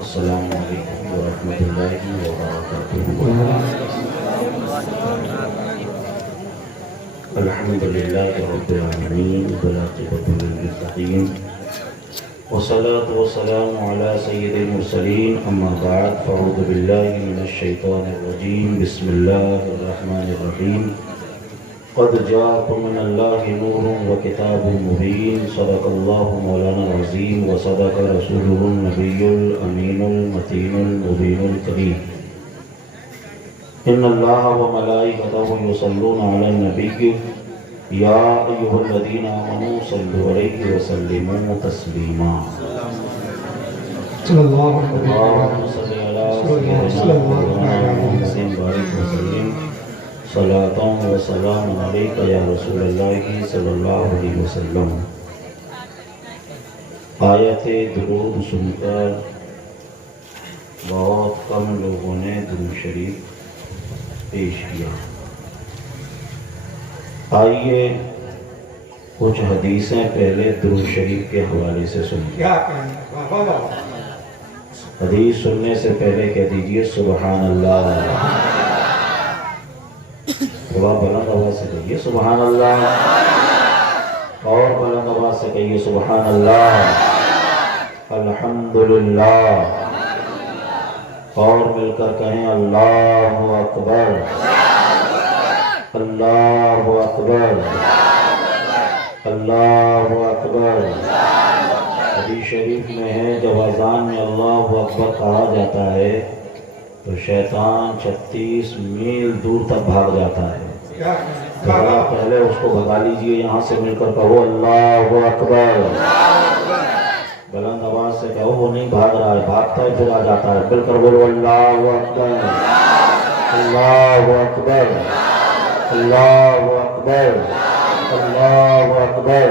السلام علیکم ورحمۃ اللہ وبرکاتہ۔ الحمد للہ رب العالمین والعاقبۃ للمتقین والصلاة والسلام علی سید المرسلین اما بعد فاعوذ باللہ من الشیطان الرجیم بسم اللہ الرحمن الرحیم قد جاءكم من اللہ نور وکتاب مبین صدق اللہ مولانا العظیم وصدق رسوله النبی الامین المتین المبین الکریم ان اللہ وملائکتہ یصلون علی النبی یا ایہا الذین آمنوا صلوا علیہ وسلموا تسلیما اللہم صل علی سیدنا محمد بارک وسلم صلاۃ و سلام علیک یا رسول اللہ صلی اللہ علیہ وسلم۔ آیت درود سن کر بہت کم لوگوں نے درود شریف پیش کیا۔ آئیے کچھ حدیثیں پہلے درود شریف کے حوالے سے سنیں۔ حدیث سننے سے پہلے کہہ دیجئے سبحان اللہ۔ تھوڑا بلند آواز سے کہیے سبحان اللہ، اور بلند آواز سے کہیے سبحان اللہ، الحمدللہ، اور مل کر کہیں اللہ اکبر، اللہ اکبر، اللہ اکبر۔ حدیث شریف میں ہے جب اذان میں اللہ اکبر کہا جاتا ہے تو شیطان 36 میل دور تک بھاگ جاتا ہے۔ پہلے اس کو بھگا لیجئے، یہاں سے مل کر کہو اللہ اکبر، بلند آواز سے کہو، وہ نہیں بھاگ رہا ہے، بھاگتا ہے پھر آ جاتا ہے، مل کر بولو اللہ اکبر، اللہ اکبر، اللہ اکبر، اللہ اکبر۔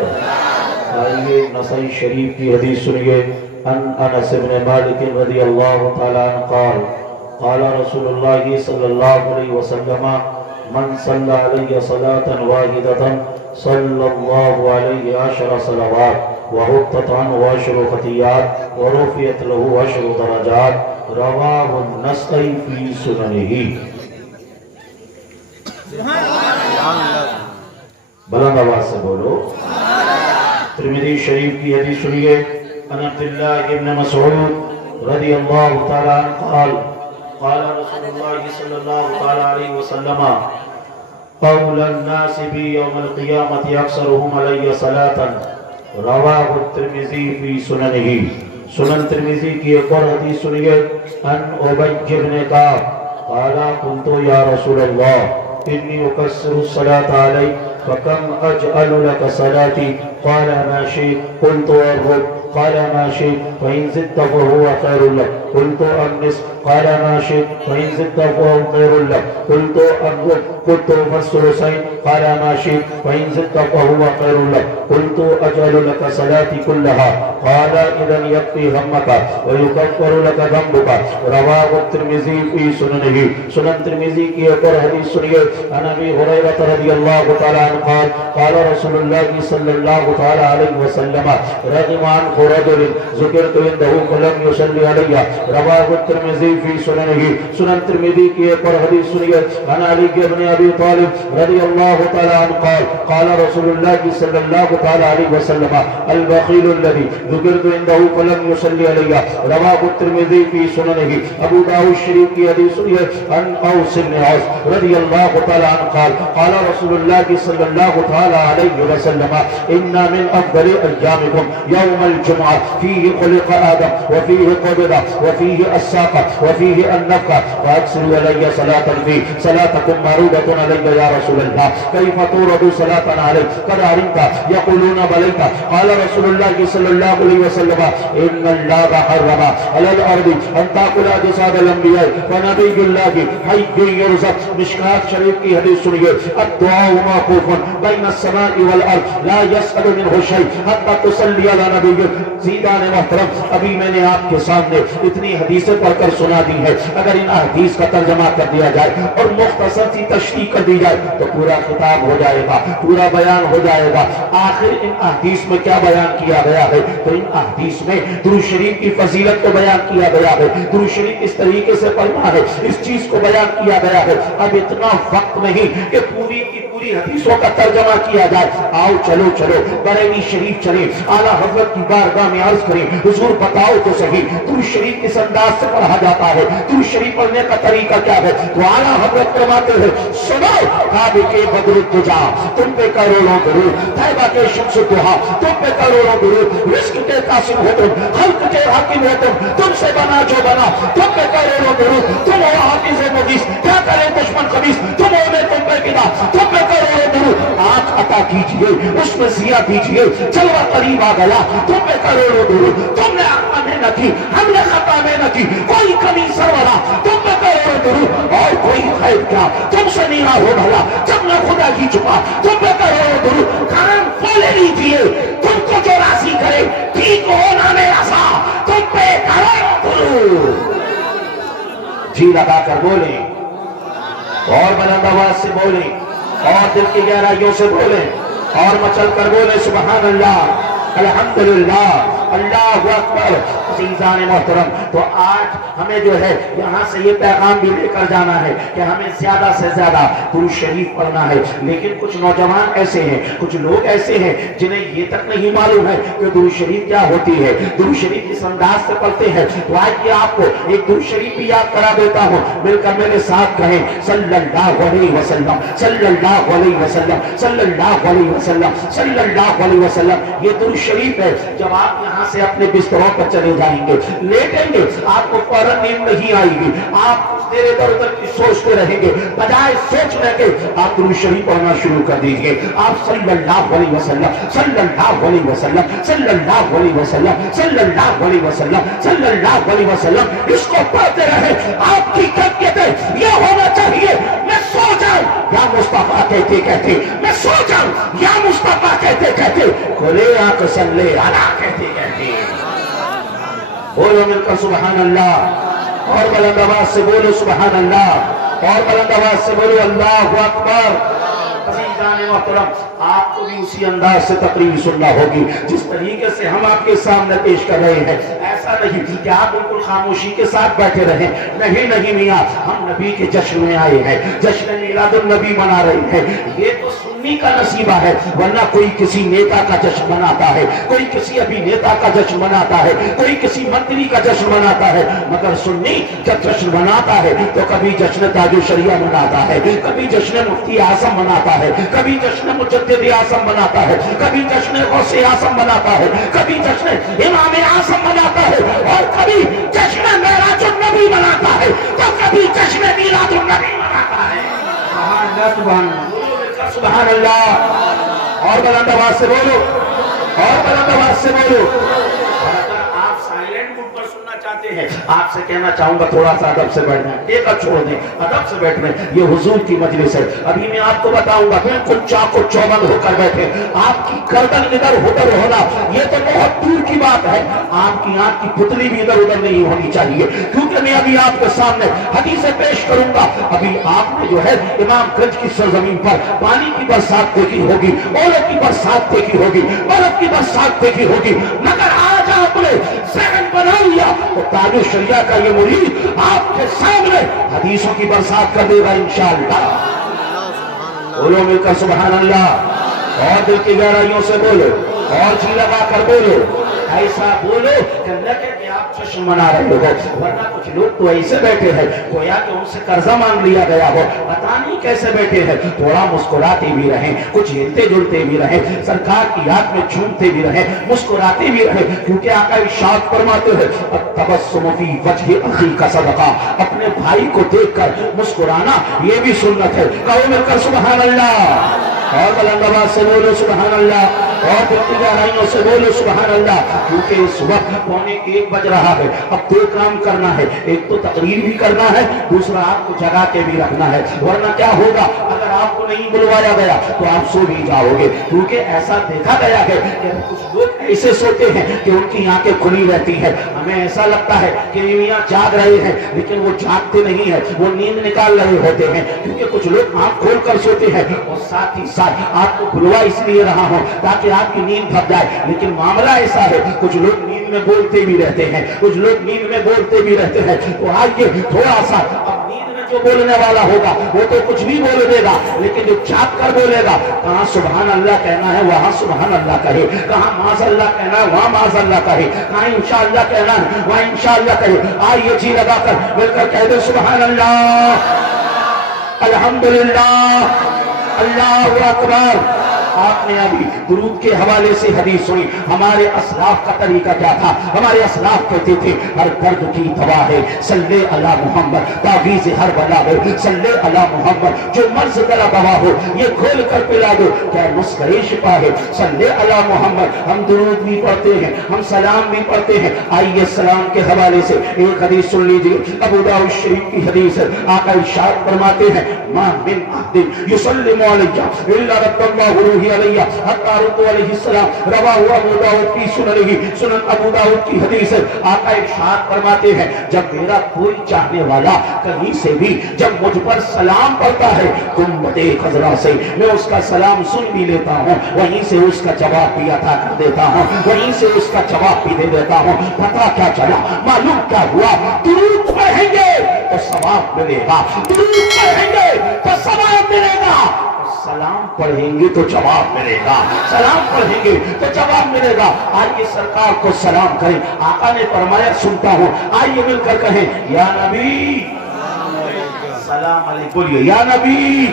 آئیے نسائی شریف کی حدیث سنیے۔ ان انس بن مالک رضی اللہ تعالیٰ عنہ قال قال رسول اللہ صلی اللہ علیہ وسلم من صلی علیہ صلاة واحدة صلی اللہ علیہ 10 صلوات وحطت عنہ 10 خطیات ورفعت له 10 درجات رواہ النسائی فی سننہ۔ بلند آواز سے بولو۔ ترمذی شریف کی حدیث سنیے۔ ان عبداللہ ابن مسعود رضی اللہ تعالیٰ عنہ قال قال رسول اللہ صلی اللہ علیہ وسلم قول الناس بی یوم القیامت اکثرهم علی صلاة رواہ الترمذی فی سننہ۔ سنن ترمذی کی ایک اور حدیث سنیے۔ ان ابی بن کعب قال قلت یا رسول اللہ انی اکثر الصلاة علیک فکم اجعل لك صلاتي قال ما شئت قلت الربع قال ما شئت فإن زدت فهو خير لك قلت النصف قال ما شئت فإن زدت فهو خير لك قلت الربع قلت فالثلثين قال ما شئت فإن زدت فهو خير لك قلت أجعل لك صلاتي كلها قال إذا يكفي همك ويكفر لك ذنبك رواه الترمذي في سننه۔ سنن ترمذی کی ایک اور حدیث سنیے۔ عن ابی ہریرہ رضی اللہ تعالی عنہ قال قال رسول اللہ صلی اللہ تعالی علیہ وسلم رغم عن رجل ذکرت عنده فلم يصلي علی رواه الترمذی فی سننه۔ سنن ترمذی کی ایک اور حدیث سنیے۔ عن علی بن ابی طالب رضی اللہ تعالی عنہ قال قال رسول اللہ صلی اللہ تعالی علیہ وسلم البخیل الذی ذکرت عنده فلم يصلي علی رواه الترمذی فی سننه۔ ابو داؤد شریف کی حدیث سنیے۔ عن اوس بن عوف رضی اللہ تعالی عنہ قال قال رسول اللہ صلی اللہ تعالی علیہ وسلم ان من افضل ایامکم یوم الجمعہ الجمعة فيه خلق آدم وفيه قبض وفيه الساق وفيه النفخ فأكثروا علي صلاة فيه صلاتكم معروضة علي يا رسول الله كيف تورد صلاة عليك قد علمت يقولون بليك قال رسول الله صلى الله عليه وسلم إن الله حرم على الأرض أن تأكل أجساد الأنبياء ونبي الله حي يرزق مشکات شریف کی حدیث سنیے الدعاء موقوف بین السماء والارض لا يسأل منه شيء حتى تصلي على نبي زیدان محترم ابھی میں نے آپ کے سامنے اتنی حدیثیں پڑھ کر سنا دی ہے اگر ان حدیث کا ترجمہ کر دیا جائے اور مختصر سی تشریح کر دی جائے تو پورا خطاب ہو جائے گا پورا بیان ہو جائے گا آخر ان حدیث میں کیا بیان کیا گیا ہے تو ان حدیث میں درود شریف کی فضیلت کو بیان کیا گیا ہے درود شریف اس طریقے سے پڑھنا ہے اس چیز کو بیان کیا گیا ہے اب اتنا وقت نہیں کہ پوری کی پوری حدیثوں کا ترجمہ کیا جائے آؤ چلو چلو بریلی شریف چلیں اعلیٰ حضرت کی بارگاہ میں عرض کریں حضور بتاؤ تو صحیح درود شریف کس انداز سے پڑھا جاتا ہے درود شریف پڑھنے کا طریقہ کیا ہے تو اعلیٰ حضرت فرماتے ہیں سنو کعبے کے بدر الدجا تم پہ کروڑوں درود طیبہ کے شمس الضحیٰ تم پہ کروڑوں درود رزق کے قاسم ہو تم خلق کے حاکم ہو تم سے بنا جو بنا تم پہ کروڑوں درود تم ہو حافظ مغیث کیا کرے دشمن خبیث تم ہو میں تم پہ فدا تم پہ کروڑوں درود آنکھ عطا کیجئے اس میں ضیاء دیجئے جلوہ قریب آ گیا تم پہ کروڑوں درود تم نے عقل میں نہ کی ہم نے خطا میں نہ کی کوئی کمی سرورا تم پہ کروڑوں درود اور کوئی خیر کیا تم سے نیرا ہو بھلا جب نہ خدا کی چھپا تم پہ کروڑوں درود کام کھولے لیجئے تم کو جو راضی کرے ٹھیک ہونا میرا سا تم پہ کروڑوں درود جی لگا کر بولیں اور بلند آواز سے بولیں اور دل کی گہرائیوں سے بولیں اور مچل کر بولیں سبحان اللہ الحمدللہ اللہ اکبر عزیزان محترم تو آج ہمیں جو ہے یہاں سے یہ پیغام بھی لے کر جانا ہے کہ ہمیں زیادہ سے زیادہ درود شریف پڑھنا ہے لیکن کچھ نوجوان ایسے ہیں کچھ لوگ ایسے ہیں جنہیں یہ تک نہیں معلوم ہے کہ درود شریف کیا ہوتی ہے درود شریف کس انداز سے پڑھتے ہیں تو آج یہ آپ کو ایک درود شریف بھی یاد کرا دیتا ہوں مل کر میرے ساتھ کہیں صلی اللہ علیہ وسلم صلی اللہ علیہ وسلم صلی اللہ علیہ وسلم صلی اللہ علیہ وسلم یہ درود شریف ہے جب آپ یہاں سے اپنے بستروں پر چلے جائیں گے لیٹیں گے آپ کو فوراً نیند نہیں آئے گی آپ دیر ادھر ادھر کی سوچتے رہیں گے بجائے سوچنے کے آپ درود شریف پڑھنا شروع کر دیجئے آپ صلی اللہ علیہ وسلم صلی اللہ علیہ وسلم صلی اللہ علیہ وسلم صلی اللہ علیہ وسلم صلی اللہ علیہ وسلم اس کو پڑھتے رہے آپ کی کیفیت یہ ہونا چاہیے میں سو جاؤں یا مصطفیٰ کہتے کہتے میں سو جاؤں یا مصطفیٰ کہتے کہتے کھلے آنکھ صلی اللہ کہتے کہتے بولو مل کر سبحان اللہ اور بلند آواز سے بولو سبحان اللہ اور بلند آواز سے بولو اللہ اکبر عزیزان محترم آپ کو بھی اسی انداز سے تقریر سننا ہوگی جس طریقے سے ہم آپ کے سامنے پیش کر رہے ہیں ایسا نہیں کہ آپ بالکل خاموشی کے ساتھ بیٹھے رہیں نہیں میاں ہم نبی کے جشن میں آئے ہیں جشن میلاد النبی منا رہے ہیں یہ تو سنی کا نصیبہ ہے ورنہ کوئی کسی نیتا کا جشن مناتا ہے کوئی کسی ابھینیتا کا جشن مناتا ہے کوئی کسی منتری کا جشن مناتا ہے مگر سنی جب جشن مناتا ہے تو کبھی جشن تاج الشریعہ مناتا ہے کبھی جشن مفتی اعظم مناتا ہے کبھی جشن مجدد اعظم مناتا ہے کبھی جشن غوث اعظم مناتا ہے کبھی جشن امام اعظم مناتا ہے اور کبھی جشن معراج النبی مناتا ہے تو کبھی جشن میلاد النبی مناتا ہے سبحان اللہ اور بلند آواز سے بولو اور بلند آواز سے بولو آپ سائلنٹ موڈ پر سننا چاہتے ہیں آپ سے کہنا چاہوں گا تھوڑا سا ادب سے بیٹھنا ٹیکا چھوڑ دیں ادب سے بیٹھنے یہ حضور کی مجلس ہے ابھی میں آپ کو بتاؤں گا بالکل چاق و چوبند ہو کر بیٹھے آپ کی گردن ادھر ادھر ہونا یہ تو بہت دور کی بات ہے آپ کی آنکھ کی پتلی بھی ادھر ادھر نہیں ہونی چاہیے کیونکہ میں ابھی آپ کے سامنے حدیثیں پیش کروں گا ابھی آپ نے جو ہے امام گنج کی سرزمین پر پانی کی برسات دیکھی ہوگی اولے کی برسات دیکھی ہوگی برف کی برسات دیکھی ہوگی مگر آج آپ نے ذہن بنا لیا تو تاج الشریعہ کا یہ مرید آپ کے سامنے حدیثوں کی برسات کر دے گا انشاءاللہ بولو مل کر سبحان اللہ اور دل کی گہرائیوں سے بولو اور جی لگا کر بولو ایسا بولو کہ لگے کہ آپ جشن منا رہے ہو، ورنہ کچھ لوگ تو ایسے بیٹھے ہیں گویا کہ ان سے قرضہ مانگ لیا گیا ہو، پتہ نہیں کیسے بیٹھے ہیں، تھوڑا مسکراتے بھی رہیں، کچھ ہلتے جلتے بھی رہیں، سرکار کی یاد میں جھومتے بھی رہیں، مسکراتے بھی رہیں، کیونکہ آقا ارشاد فرماتے ہیں التبسم فی وجہ اخیک صدقہ، اپنے بھائی کو دیکھ کر مسکرانا یہ بھی سنت ہے۔ کہو مل کر سبحان اللہ، اور بلند آواز سے بولو سبحان اللہ، اور دل گہرائیوں سے بولو سبحان اللہ، کیونکہ اس وقت 1:45 بج رہا ہے، اب 2 کام کرنا ہے، ایک تو تقریر بھی کرنا ہے، دوسرا آپ کو جگا کے بھی رکھنا ہے، ورنہ کیا ہوگا اگر آپ کو نہیں بلوایا گیا تو آپ سو بھی جاؤ گے، کیونکہ ایسا دیکھا گیا ہے کہ کچھ لوگ ایسے سوتے ہیں کہ ان کی آنکھیں کھلی رہتی ہیں، ہمیں ایسا لگتا ہے کہ میاں جاگ رہے ہیں لیکن وہ جاگتے نہیں ہیں، وہ نیند نکال رہے ہوتے ہیں، کیونکہ کچھ لوگ آنکھ کھول کر سوتے ہیں، اور ساتھ ہی ساتھ آپ کو بلوا اس لیے رہا ہوں تاکہ آپ کی نیند بھگ جائے، لیکن معاملہ ایسا ہے کچھ لوگ نیند میں بولتے بھی رہتے ہیں، کچھ لوگ نیند میں بولتے بھی رہتے ہیں، تو آئیے تھوڑا سا اب نیند میں جو بولنے والا ہوگا وہ تو کچھ بھی بول دے گا، لیکن جو جاگ کر بولے گا کہاں سبحان اللہ کہنا ہے وہاں سبحان اللہ کہے، کہاں معاذ اللہ کہنا ہے وہاں معاذ اللہ کہے، کہاں انشاءاللہ کہنا ہے وہاں انشاءاللہ کہے، آئیے جی لگا کر مل کر کہہ دے سبحان اللہ، الحمدللہ، اللہ اکبر۔ آپ نے ابھی درود کے حوالے سے حدیث سنی، ہمارے اسلاف کا طریقہ کیا تھا، ہمارے اسلاف کہتے تھے ہر درد کی دوا ہے صلی علی محمد، تعویذ ہر بلا ہے صلی علی محمد، جو مرض کا دوا ہو یہ کھول کر پلا دو کیا نسخہ شفا ہے صلی علی محمد۔ ہم درود بھی پڑھتے ہیں، ہم سلام بھی پڑھتے ہیں، آئیے سلام کے حوالے سے ایک حدیث سن لیجئے، ابو داؤد شریف کی حدیث ہے، آقا ارشاد فرماتے ہیں ما من احد یسلم علیہ الا رد اللہ روحی علیہ حتی رد علیہ السلام، رواہ ابو داؤد کی سنن ابو داؤد کی حدیث ہے، آقا ارشاد فرماتے ہیں جب میرا کوئی چاہنے والا کہیں سے بھی جب مجھ پر سلام پڑھتا ہے گنبد خضرا سے میں اس کا سلام سن بھی لیتا ہوں، وہیں سے اس کا جواب بھی عطا کر دیتا ہوں، وہیں سے اس کا جواب بھی دے دیتا ہوں۔ پتہ کیا چلا، معلوم کیا ہوا، درود پڑھیں گے تو ثواب ملے گا، درود پڑھیں گے تو ثواب ملے گا، سلام پڑھیں گے تو جواب ملے گا، سلام پڑھیں گے تو جواب ملے گا۔ آئیے سرکار کو سلام کریں، آقا نے فرمایا سنتا ہوں، آئیے مل کر کہیں یا نبی سلام علیکم، بولیے یا نبی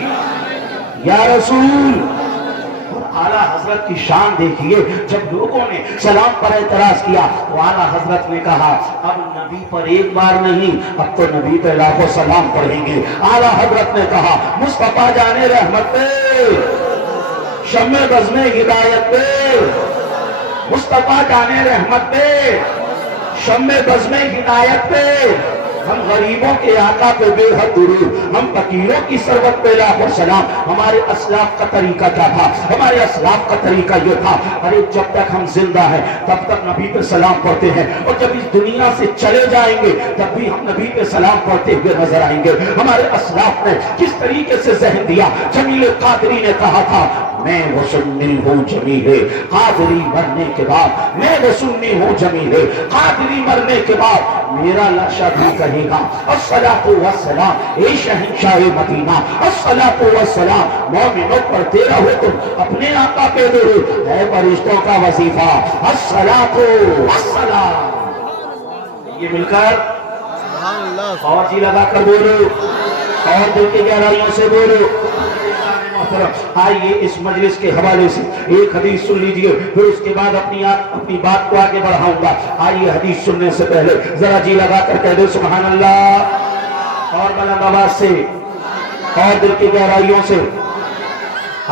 یا رسول۔ اعلیٰ حضرت کی شان دیکھیے، جب لوگوں نے سلام پر اعتراض کیا تو اعلیٰ حضرت نے کہا اب نبی پر ایک بار نہیں، اب تو نبی پہ لاکھوں سلام پڑھیں گے۔ اعلیٰ حضرت نے کہا مصطفیٰ جانے رحمت پہ، شمع بزم ہدایت پہ، مصطفیٰ جانے رحمت پہ، شمع بزم ہدایت پہ، ہم غریبوں کے آقا پہ بے حد درود، ہم فقیروں کی سربت پہ لاکھوں سلام۔ ہمارے اسلاف کا طریقہ کیا تھا، ہمارے اسلاف کا طریقہ یہ تھا، ارے جب تک ہم زندہ ہیں تب تک نبی پہ سلام پڑھتے ہیں، اور جب اس دنیا سے چلے جائیں گے تب بھی ہم نبی پہ سلام پڑھتے ہوئے نظر آئیں گے۔ ہمارے اسلاف نے کس طریقے سے ذہن دیا، جمیل قادری نے کہا تھا میں وہ سنی ہوں جمیل قادری مرنے کے بعد، میں وہ سنی ہوں جمیل قادری مرنے کے بعد میرا لاشا بھی کہے گا الصلاۃ والسلام اے شہنشاہ مدینہ، الصلاۃ والسلام مومنوں پڑھتے رہو تم اپنے آقا پہ درود، ہے فرشتوں کا وظیفہ الصلاۃ والسلام۔ یہ مل کر اور جی لگا کر بولو، اور دل کی گہرائیوں سے بولو۔ آئیے اس مجلس کے حوالے سے ایک حدیث سن لیجئے، پھر اس کے بعد اپنی بات کو آگے بڑھاؤں گا۔ آئیے حدیث سننے سے پہلے ذرا جی لگا کر کہہ دے سبحان اللہ، اور بلند آواز سے اور دل کی گہرائیوں سے۔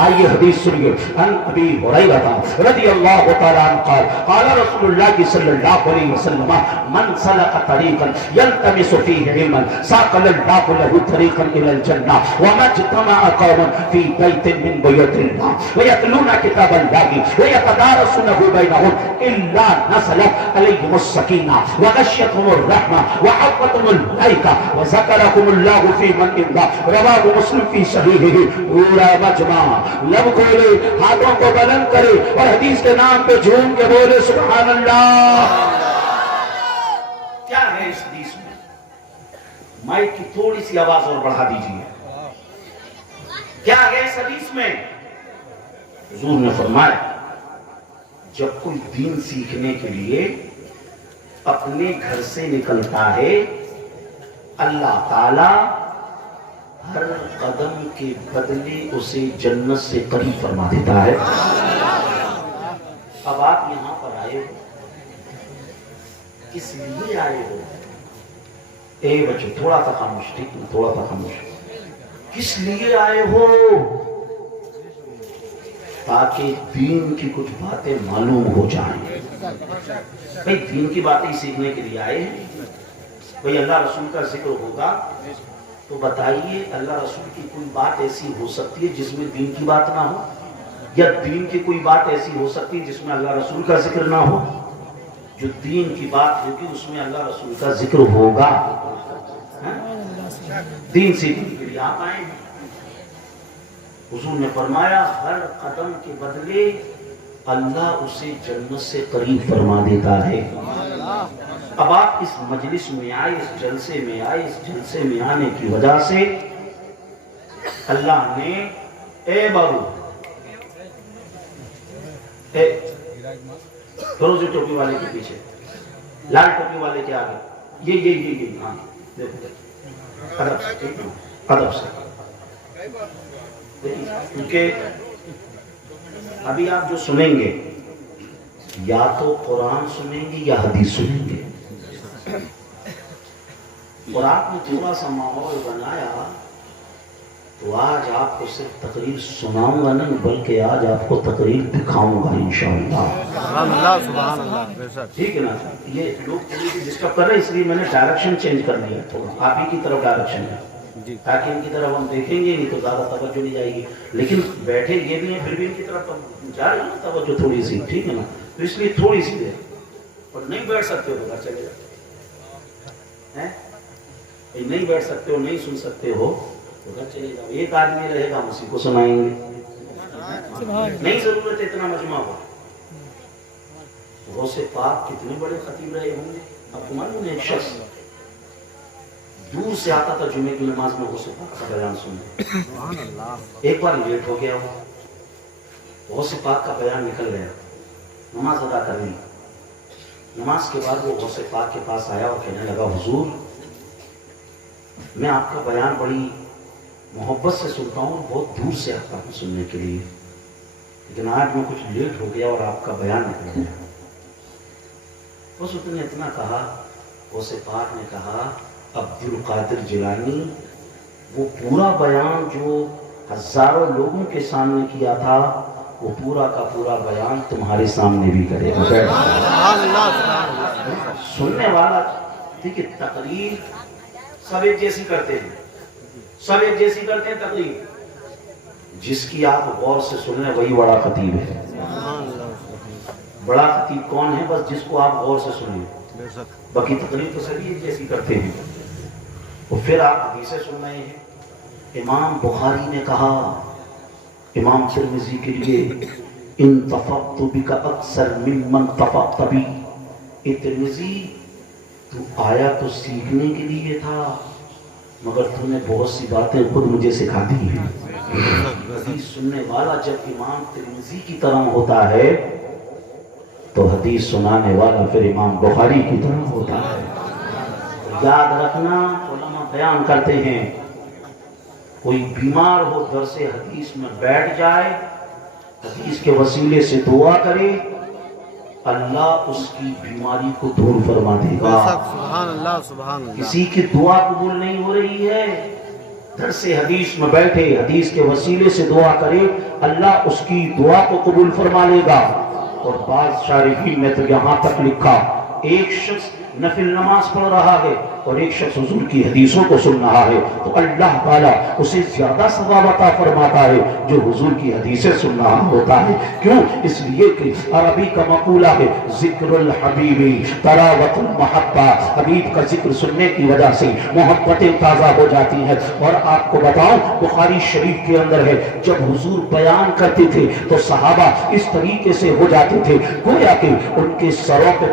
آئیے حدیث سنیے، ان ابی ہریرہ رضی اللہ تعالیٰ عنہ قال قال رسول اللہ صلی اللہ علیہ وسلم من سلک طریقا یلتمس فیہ علما ساقل اللہ له طریقا الی الجنہ وما اجتمع قوم فی بیت من بیوت اللہ ویتلون کتاب اللہ ویتدارسونہ بینہم الا نزلت علیہم السکینہ وغشیتہم الرحمہ وحفتہم الملائکہ وذکرہم اللہ فی من عنده، رواہ مسلم فی صحیحہ۔ پورا مجمع لب کھولے، ہاتھوں کو بلند کرے اور حدیث کے نام پہ جھوم کے بولے سبحان اللہ۔ کیا ہے اس حدیث میں؟ مائک کی تھوڑی سی آواز اور بڑھا دیجیے۔ کیا ہے اس حدیث میں؟ حضور نے فرمایا جب کوئی دین سیکھنے کے لیے اپنے گھر سے نکلتا ہے اللہ تعالی ہر قدم کے بدلے اسے جنت سے قریب فرما دیتا ہے۔ اب آپ یہاں پر آئے ہو، کس لیے آئے ہو؟ اے بچے تھوڑا سا خاموش، ٹھیک ہے، تھوڑا سا خاموش۔ کس لیے آئے ہو؟ تاکہ دین کی کچھ باتیں معلوم ہو جائیں۔ بھئی دین کی باتیں سیکھنے کے لیے آئے ہیں، بھئی اللہ رسول کا ذکر ہوگا تو بتائیے اللہ رسول کی کوئی بات ایسی ہو سکتی ہے جس میں دین کی بات نہ ہو، یا دین کی کوئی بات ایسی ہو سکتی ہے جس میں اللہ رسول کا ذکر نہ ہو؟ جو دین کی بات ہوگی اس میں اللہ رسول کا ذکر ہوگا۔ دین سیکھنے کے لیے آپ آئے ہیں، حضور نے فرمایا ہر قدم کے بدلے اللہ اسے جنت سے قریب فرما دیتا ہے۔ اب آپ اس مجلس میں آئے، اس جلسے میں آئے، اس جلسے میں آنے کی وجہ سے اللہ نے اے بابو فروزی ٹوپی والے کے پیچھے، لال ٹوپی والے کے آگے، یہ ہاں دیکھو ادب سے، ادب سے، کیونکہ ابھی آپ جو سنیں گے یا تو قرآن سنیں گے یا حدیث سنیں گے، اور آپ نے تھوڑا سا ماحول بنایا تو آج آپ کو صرف تقریر سناؤں گا نہیں بلکہ آج آپ کو تقریر دکھاؤں گا انشاءاللہ۔ سبحان اللہ، سبحان اللہ، ٹھیک ہے نا؟ یہ لوگ ڈسٹرب کر رہے ہیں اس لیے میں نے ڈائریکشن چینج کر لیا، تھوڑا آپ ہی کی طرف ڈائریکشن ہے تاکہ ان کی طرف ہم دیکھیں گے نہیں تو زیادہ توجہ نہیں جائے گی، لیکن بیٹھے یہ بھی ہیں پھر بھی ان کی طرف جا رہی ہے توجہ تھوڑی سی، ٹھیک ہے نا؟ تو اس لیے تھوڑی سی دیر، اور نہیں بیٹھ سکتے ہو تو گھر چلے جاؤ، نہیں بیٹھ سکتے ہو، نہیں سن سکتے ہو تو گھر چلے جاؤ، ایک آدمی رہے گا ہم اسی کو سنائیں گے، نہیں ضرورت اتنا مجمع ہو۔ غوث پاک کتنے بڑے خطیب رہے ہوں گے، اب معلوم ہے ایک شخص دور سے آتا تھا جمعے کی نماز میں غوث پاک کا بیان سننے، ایک بار لیٹ ہو گیا وہ، غوث پاک کا بیان نکل گیا، نماز ادا کرنی، نماز کے بعد وہ غوث پاک کے پاس آیا اور کہنے لگا حضور میں آپ کا بیان بڑی محبت سے سنتا ہوں، بہت دور سے آتا ہوں سننے کے لیے، لیکن آج میں کچھ لیٹ ہو گیا اور آپ کا بیان نکل گیا۔ بس اس نے اتنا کہا، غوث پاک نے کہا عبد القادر جیلانی وہ پورا بیان جو ہزاروں لوگوں کے سامنے کیا تھا وہ پورا کا پورا بیان تمہارے سامنے بھی کرے گا۔ سننے والا ٹھیک ہے، تقریر سب ایک جیسی کرتے ہیں، سب ایک جیسی کرتے ہیں تقریر، جس کی آپ غور سے سنیں وہی بڑا خطیب ہے۔ بڑا خطیب کون ہے؟ بس جس کو آپ غور سے سنیں، باقی تقریر تو سبھی ایک جیسی کرتے ہیں۔ اور پھر آپ حدیثیں سن رہے ہیں، امام بخاری نے کہا امام ترمذی کے لیے انتفقت بک اکثر ممن تفقت بی، اے ترمذی تو آیا تو سیکھنے کے لیے تھا مگر تم نے بہت سی باتیں خود مجھے سکھا دی ہیں۔ حدیث سننے والا جب امام ترمذی کی طرح ہوتا ہے تو حدیث سنانے والا پھر امام بخاری کی طرح ہوتا ہے۔ یاد رکھنا علماء بیان کرتے ہیں کوئی بیمار ہو درس حدیث میں بیٹھ جائے، حدیث کے وسیلے سے دعا کرے، اللہ اس کی بیماری کو دور فرما دے گا۔ سبحان اللہ، سبحان اللہ۔ کسی کی دعا قبول نہیں ہو رہی ہے، درس حدیث میں بیٹھے حدیث کے وسیلے سے دعا کرے، اللہ اس کی دعا کو قبول فرما لے گا۔ اور بعض شارحین نے تو یہاں تک لکھا ایک شخص نفل نماز پڑھ رہا ہے اور ایک شخص حضور کی حدیثوں کو سن رہا ہے تو اللہ تعالیٰ اسے زیادہ ثواب عطا فرماتا ہے جو حضور کی حدیثیں سن رہا ہوتا ہے۔ کیوں؟ اس لیے کہ عربی کا مقولہ ہے ذکر الحبیب تراوت المحبہ، حبیب کا ذکر سننے کی وجہ سے محبتیں تازہ ہو جاتی ہیں۔ اور آپ کو بتاؤں بخاری شریف کے اندر ہے جب حضور بیان کرتے تھے تو صحابہ اس طریقے سے ہو جاتے تھے گویا کہ ان کے سروں پہ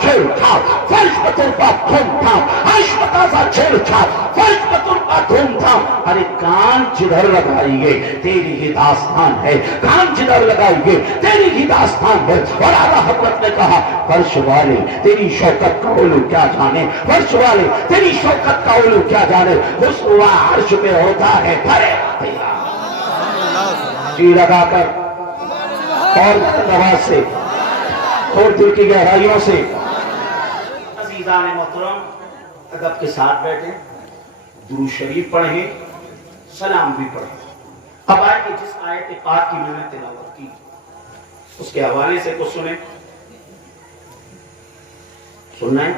چھیڑ چھاڑ، فرش پہ ترپا دھوم تھام، فرش پہ تازہ چھیڑ چھاڑ، فرش پہ ترپا دھوم تھام۔ ارے کان جدھر لگائیے تیری ہی داستان ہے، کان جدھر لگائیے تیری ہی داستان ہے۔ اور اعلیٰ حضرت نے کہا فرش والے تیری شوکت کا علو کیا جانے، فرش والے تیری شوکت کا علو کیا جانے، حسن و عرش پہ ہوتا ہے بھرے تیرا۔ جی لگا کر اور آواز سے اور دل کی گہرائیوں سے عزیزان محترم ادب کے ساتھ بیٹھیں، درود شریف پڑھیں، سلام بھی پڑھیں۔ اب آئے کہ جس آیت پاک کی میں نے تلاوت کی اس کے حوالے سے کچھ سنیں، سننا ہے؟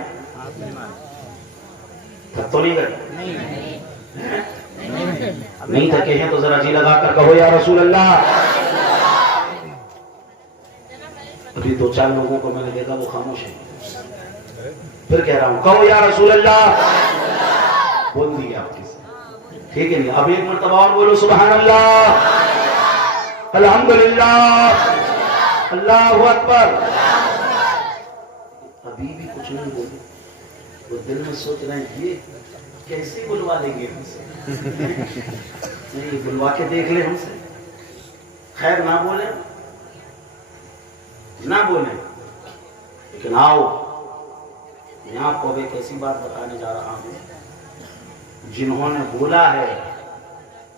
تھک تو نہیں گئے؟ نہیں تھکے ہیں تو ذرا جی لگا کر کہو یا رسول اللہ۔ ابھی دو چار لوگوں کو میں نے دیکھا وہ خاموش ہیں، پھر کہہ رہا ہوں کہو یا رسول اللہ۔ بول دیے آپ کی سے، ٹھیک ہے نہیں؟ اب ایک مرتبہ اور بولو سبحان اللہ، الحمدللہ، اللہ اکبر۔ ابھی بھی کچھ نہیں بولے، وہ دل میں سوچ رہے ہیں یہ کیسے بلوا لیں گے ہم سے، نہیں بلوا کے دیکھ لیں ہم سے۔ خیر نہ بولیں نہ بولیں، لیکن آؤ میں آپ کو ایک ایسی بات بتانے جا رہا ہوں، جنہوں نے بولا ہے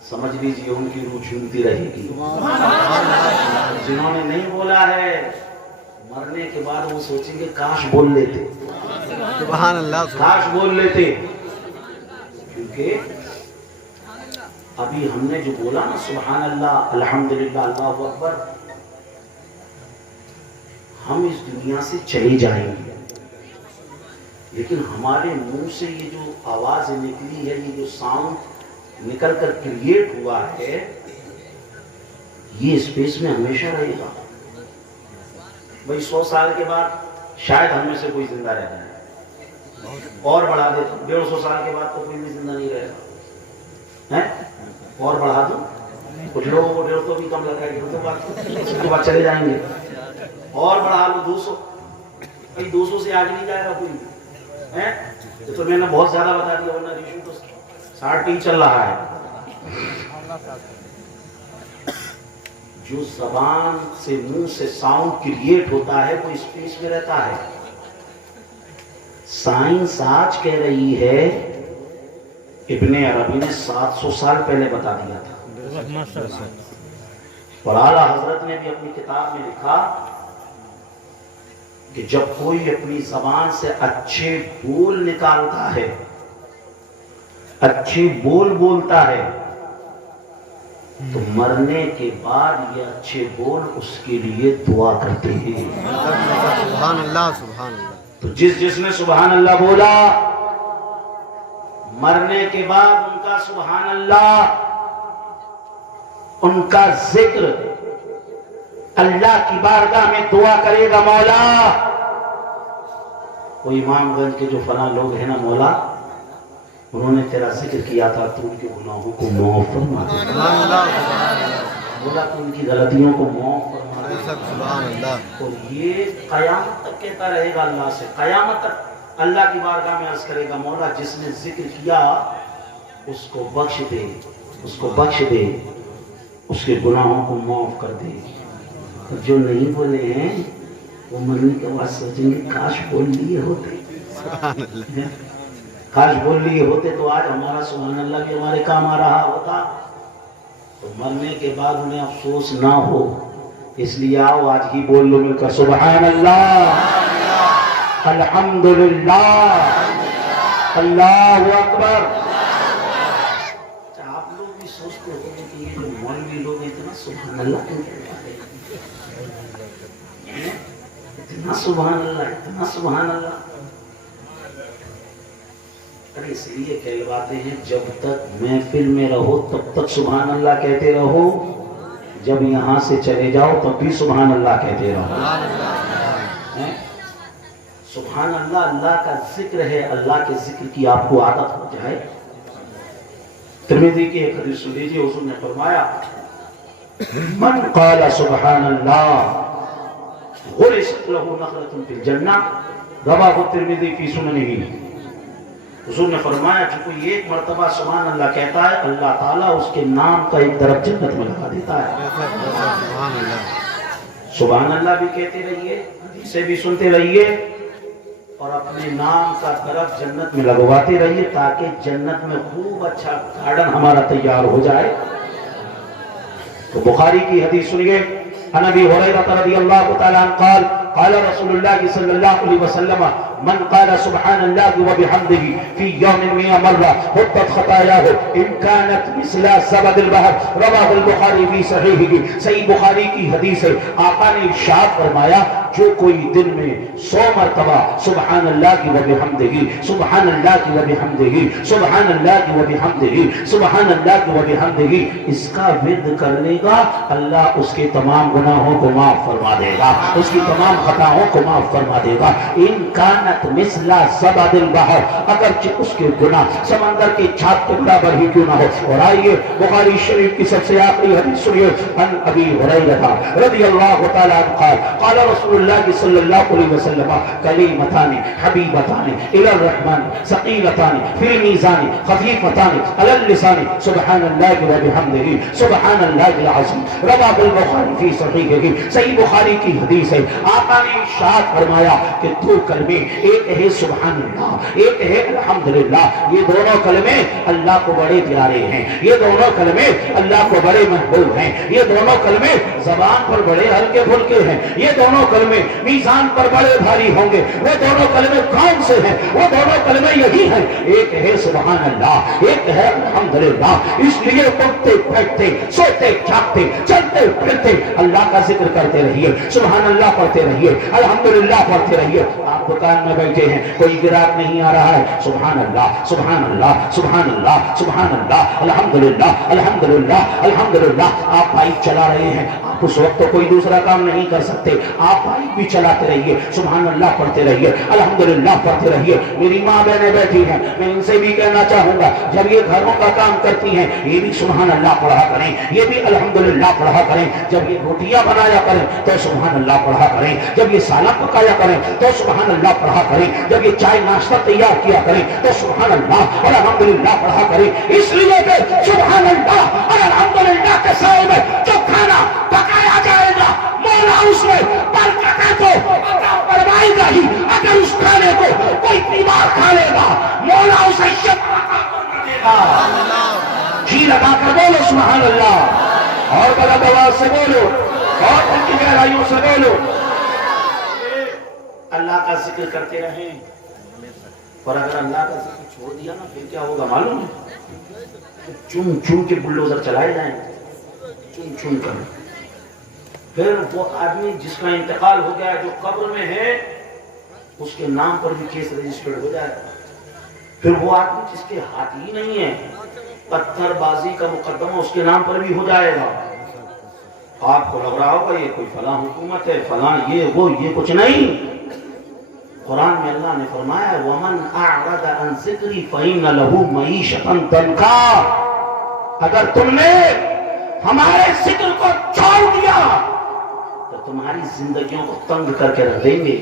سمجھ لیجیے ان کی روح جھومتی رہے گی، جنہوں نے نہیں بولا ہے مرنے کے بعد وہ سوچیں گے کاش بول لیتے، سبحان اللہ، کاش بول لیتے۔ کیونکہ ابھی ہم نے جو بولا نا سبحان اللہ، الحمدللہ، اللہ اکبر، ہم اس دنیا سے چلے جائیں گے، لیکن ہمارے منہ سے یہ جو آواز نکلی ہے، یہ جو ساؤنڈ نکل کر کریٹ ہوا ہے، یہ اسپیس میں ہمیشہ رہے گا۔ بھئی 100 سال کے بعد شاید ہم میں سے کوئی زندہ رہ جائے، اور بڑھا دے تو 150 سال کے بعد تو کوئی بھی زندہ نہیں رہے گا، اور بڑھا دوں کچھ لوگوں کو 150 بھی کم لگا ہے، 150 کے بعد چلے جائیں گے، اور بڑھا لو 200، بھئی 200 سے آگے نہیں جائے گا کوئی بھی، تو میں نے بہت زیادہ بتا دیا، ورنہ ریشو تو 60 ہی چل رہا ہے۔ جو زبان سے منہ سے ساؤنڈ کریٹ ہوتا ہے وہ اسپیس میں رہتا ہے۔ سائنس آج کہہ رہی ہے، ابن عربی نے 700 سال پہلے بتا دیا تھا، اور اعلیٰ حضرت نے بھی اپنی کتاب میں لکھا کہ جب کوئی اپنی زبان سے اچھے بول نکالتا ہے، اچھے بول بولتا ہے، تو مرنے کے بعد یہ اچھے بول اس کے لیے دعا کرتے ہیں۔ سبحان اللہ، سبحان اللہ۔ تو جس نے سبحان اللہ بولا، مرنے کے بعد ان کا سبحان اللہ، ان کا ذکر اللہ کی بارگاہ میں دعا کرے گا، مولا، وہ امام گنج کے جو فلاں لوگ ہیں نا مولا، انہوں نے تیرا ذکر کیا تھا، تو ان کے گناہوں کو معاف فرما دے، مولا تو ان کی غلطیوں کو معاف فرما دے۔ سبحان اللہ۔ اور یہ قیامت تک کہتا رہے گا اللہ سے، قیامت تک اللہ کی بارگاہ میں عرض کرے گا، مولا جس نے ذکر کیا اس کو بخش دے، اس کو بخش دے، اس کے گناہوں کو معاف کر دے۔ اور جو نہیں بولے ہیں وہ مرنے کے بعد سوچیں گے کاش بول لیے ہوتے، کاش بول لیے ہوتے تو آج ہمارا سبحان اللہ بھی ہمارے کام آ رہا ہوتا، تو مرنے کے بعد انہیں افسوس نہ ہو۔ اس لیے آؤ آج ہی بول لو مل کر سبحان اللہ، الحمدللہ، اللہ اکبر۔ آپ لوگ بھی سوچتے ہو کہ یہ جو مولوی لوگ اتنا سبحان اللہ کیوں کہتے ہیں، اتنا سبحان اللہ، اتنا سبحان اللہ۔ ارے اس لیے کہلواتے ہیں جب تک محفل میں رہو تب تک سبحان اللہ کہتے رہو، جب یہاں سے چلے جاؤ تب بھی سبحان اللہ کہتے رہو۔ سبحان اللہ، اللہ کا ذکر ہے، اللہ کے ذکر کی آپ کو عادت ہو جائے۔ ترمذی کی ایک حدیث سن لیجیے، حضور نے فرمایا من قال سبحان اللہ غرست له نخلة فی الجنہ رواہ الترمذی فی سننہ. حضور نے فرمایا کہ کوئی ایک مرتبہ سبحان اللہ کہتا ہے اللہ تعالیٰ اس کے نام کا ایک درخت جنت میں لگا دیتا ہے. سبحان اللہ. سبحان اللہ بھی کہتے رہیے، حدیثیں بھی سنتے رہیے، اور اپنے نام کا درخت جنت میں لگواتے رہیے تاکہ جنت میں خوب اچھا گارڈن ہمارا تیار ہو جائے. تو بخاری کی حدیث سنیے. عن ابی ہریرہ رضی اللہ تعالی عنہ قال قال رسول اللہ صلی اللہ علیہ وسلم من قال سبحان اللہ وبحمده في يوم 100 مرة حطت خطاياه ان كانت مثل زبد البحر. رواہ البخاری فی صحیحہ. صحیح بخاری کی حدیث ہے. آقا نے ارشاد فرمایا جو کوئی دن میں 100 مرتبہ سبحان اللہ کی وبحمدہ سبحان اللہ کی وبحمدہ سبحان اللہ کی وبحمدہ سبحان اللہ کی وبحمدہ اس کا ورد کر لے گا، اللہ اس کے تمام گناہوں کو معاف فرما دے گا، اس کی تمام خطاؤں کو معاف فرما دے گا. ان کانت مثل زبد البحر، اگرچہ اس کے گناہ سمندر کی چھات کے برابر ہی کیوں نہ ہو. اور آئیے بخاری شریف کی سب سے آخری حدیث سنیے. عن ابی ہریرہ رضی اللہ تعالی عنہ قال قال رسول اللہ صلی اللہ علیہ وسلم کلمتان حبیبتان الی الرحمن ثقیلتان فی المیزان خفیفتان علی اللسان سبحان اللہ وبحمدہ سبحان اللہ العظیم. رواہ البخاری فی صحیحہ. صحیح بخاری کی حدیث ہے. آقا نے ارشاد فرمایا کہ دو کلمے، ایک ہے سبحان اللہ، ایک ہے الحمدللہ، یہ دونوں کلمے اللہ کو بڑے پیارے ہیں، یہ دونوں کلمے اللہ کو بڑے محبوب ہیں، یہ دونوں کلمے زبان پر بڑے ہلکے پھلکے ہیں، یہ دونوں کلمے میزان پر بڑے بھاری ہوں گے. وہ دونوں کلمے کون سے ہیں؟ وہ دونوں کلمے یہی ہیں، ایک ہے سبحان اللہ، ایک ہے الحمدللہ. اس لیے اٹھتے بیٹھتے سوتے جاگتے چلتے پھرتے اللہ کا ذکر کرتے رہیے، سبحان اللہ پڑھتے رہیے، الحمدللہ پڑھتے رہیے. آپ دکان میں بیٹھے ہیں، کوئی گراہک نہیں آ رہا ہے، سبحان اللہ سبحان اللہ سبحان اللہ سبحان اللہ الحمدللہ الحمدللہ الحمدللہ. آپ بائک چلا رہے ہیں، آپ اس وقت تو کوئی دوسرا کام نہیں کر سکتے، آپ بائک بھی چلاتے رہیے، سبحان اللہ پڑھتے رہیے، الحمدللہ پڑھتے رہیے. میری ماں بہنیں بیٹھی ہیں، میں ان سے بھی کہنا چاہوں گا جب یہ گھروں کا کام کرتی ہیں یہ بھی سبحان اللہ پڑھا کریں، یہ بھی الحمدللہ پڑھا کریں. جب یہ روٹیاں بنایا کریں تو سبحان اللہ پڑھا کریں، جب یہ سالن پکایا کریں تو سبحان اللہ پڑھا کریں، جب یہ چائے ناشتہ تیار کیا کریں تو سبحان اللہ اور الحمدللہ پڑھا کریں. اس لیے کہ سبحان اللہ اور الحمدللہ کے سائے میں جو کھانا پکایا جائے گا مولا اس میں برکتیں تو عطا فرمائے گا ہی. اگر اس کھانے کو کوئی بیمار کھا لے گا مولا اسے شفا عطا فرما دے گا. جی لگا کر بولو سبحان اللہ، اور بلند آواز سے بولو، اور ان کی گہرائیوں سے بولو. اللہ کا ذکر کرتے رہیں، اور اگر اللہ کا ذکر چھوڑ دیا نا پھر کیا ہوگا معلوم ہے؟ چن چن کے بلڈوزر چلائے جائیں، چن چن کر. پھر وہ آدمی جس کا انتقال ہو گیا جو قبر میں ہے اس کے نام پر بھی کیس رجسٹرڈ ہو جائے گا. پھر وہ آدمی جس کے ہاتھ ہی نہیں ہے پتھر بازی کا مقدمہ اس کے نام پر بھی ہو جائے گا. آپ کو لگ رہا ہوگا یہ کوئی فلاں حکومت ہے، فلاں یہ وہ، یہ کچھ نہیں. قرآن میں اللہ نے فرمایا وَمَنْ أَعْرَضَ عَنْ ذِكْرِي فَإِنَّ لَهُ مَعِيشَةً ضَنْكًا. اگر تم نے ہمارے ذکر کو چھوڑ دیا تو تمہاری زندگیوں کو تنگ کر کے رکھ دیں گے.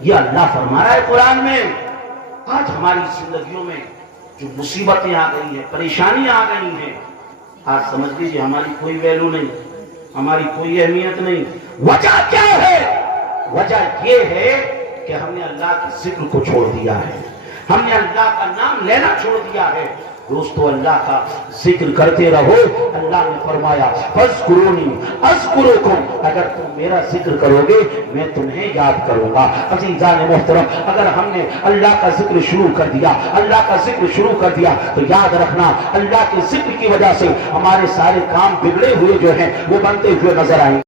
یہ اللہ فرما رہا ہے قرآن میں. آج ہماری زندگیوں میں جو مصیبتیں آ گئی ہیں، پریشانیاں آ گئی ہیں، آج سمجھ لیجیے ہماری کوئی ویلو نہیں، ہماری کوئی اہمیت نہیں. وجہ کیا ہے؟ وجہ یہ ہے کہ ہم نے اللہ کے ذکر کو چھوڑ دیا ہے، ہم نے اللہ کا نام لینا چھوڑ دیا ہے. دوستو اللہ کا ذکر کرتے رہو. اللہ نے فرمایا فَاذْكُرُونِي أَذْكُرُكُمْ، اگر تم میرا ذکر کرو گے میں تمہیں یاد کروں گا. عزیزان محترم، اگر ہم نے اللہ کا ذکر شروع کر دیا، اللہ کا ذکر شروع کر دیا تو یاد رکھنا اللہ کے ذکر کی وجہ سے ہمارے سارے کام بگڑے ہوئے جو ہیں وہ بنتے ہوئے نظر آئیں.